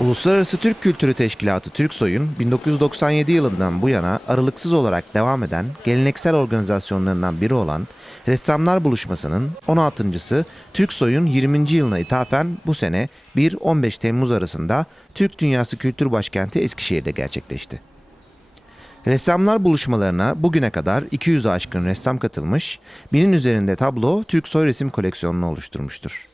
Uluslararası Türk Kültürü Teşkilatı Türksoy'un 1997 yılından bu yana aralıksız olarak devam eden geleneksel organizasyonlarından biri olan Ressamlar Buluşması'nın 16.sı Türksoy'un 20. yılına ithafen bu sene 1-15 Temmuz arasında Türk Dünyası Kültür Başkenti Eskişehir'de gerçekleşti. Ressamlar buluşmalarına bugüne kadar 200'e aşkın ressam katılmış, binin üzerinde tablo Türksoy resim koleksiyonunu oluşturmuştur.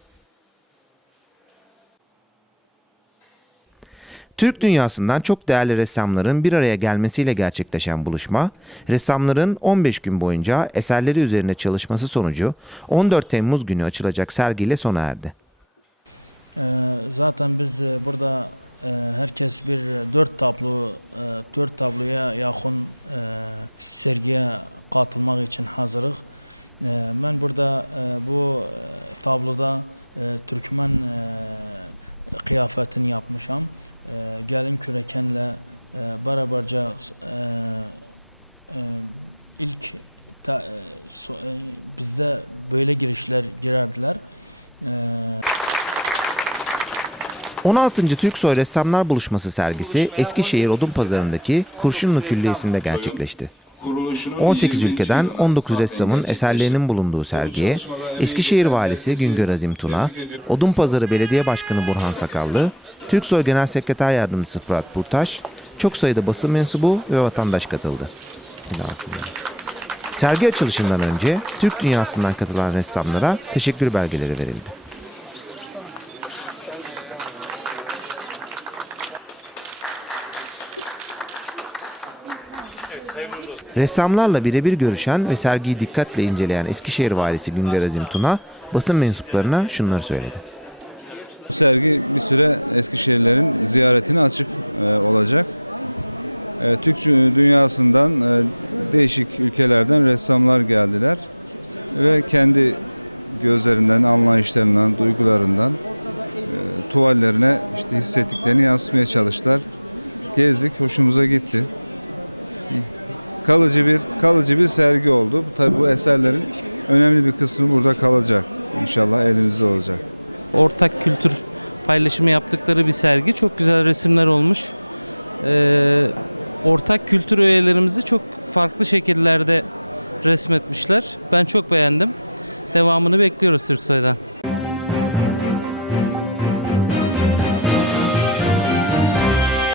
Türk dünyasından çok değerli ressamların bir araya gelmesiyle gerçekleşen buluşma, ressamların 15 gün boyunca eserleri üzerinde çalışması sonucu 14 Temmuz günü açılacak sergiyle sona erdi. Ee, Zaten biz e, burada e, herkes bir dört tablo, e, dört tabloya yakın sergiye katılmak için hazırız. Ben burada bu tabloda Türkmen kıyafetini yapmışam. E, Gelin kürekenle e, beraberce e, ilk ta- e, so- e, bizde böyle girişler girerdiler. E, 16. Türksoy Ressamlar Buluşması sergisi Eskişehir Odunpazarı'ndaki Kurşunlu Külliyesi'nde gerçekleşti. 18 ülkeden 19 ressamın eserlerinin bulunduğu sergiye Eskişehir Valisi Güngör Azim Tuna, Odunpazarı Belediye Başkanı Burhan Sakallı, Türksoy Genel Sekreter Yardımcısı Fırat Burtaş, çok sayıda basın mensubu ve vatandaş katıldı. Sergi açılışından önce Türk dünyasından katılan ressamlara teşekkür belgeleri verildi. Ressamlarla birebir görüşen ve sergiyi dikkatle inceleyen Eskişehir Valisi Güngör Azim Tuna, basın mensuplarına şunları söyledi. Bu sergi bir süre Eskişehirlerin ziyaretine açık e, olacak. E, Türk dünyasından e, değişik ülkelerden ressamlar geldiler ve kendi gözlerinden, anlayışlarından, duygularından tuvallerine işte hissettiklerini yansıtmaya çalıştılar. Gezdik, hoşumuza gitti. Kalıcı bir kalıcı bir sergi oldu. Tabii bu eserlerin önemli bir kısmı burada kalacak. İnşallah elimizde olacak. Ortak kültür paylaşımı yaptıkları bir sergi. Çok güzel resimler olmuş. Ee, ortak kültür öğelerimizi çok farklı şekillerde resmetmişler. Ben çok beğendim. Devamını bekliyoruz Türksoy'dan.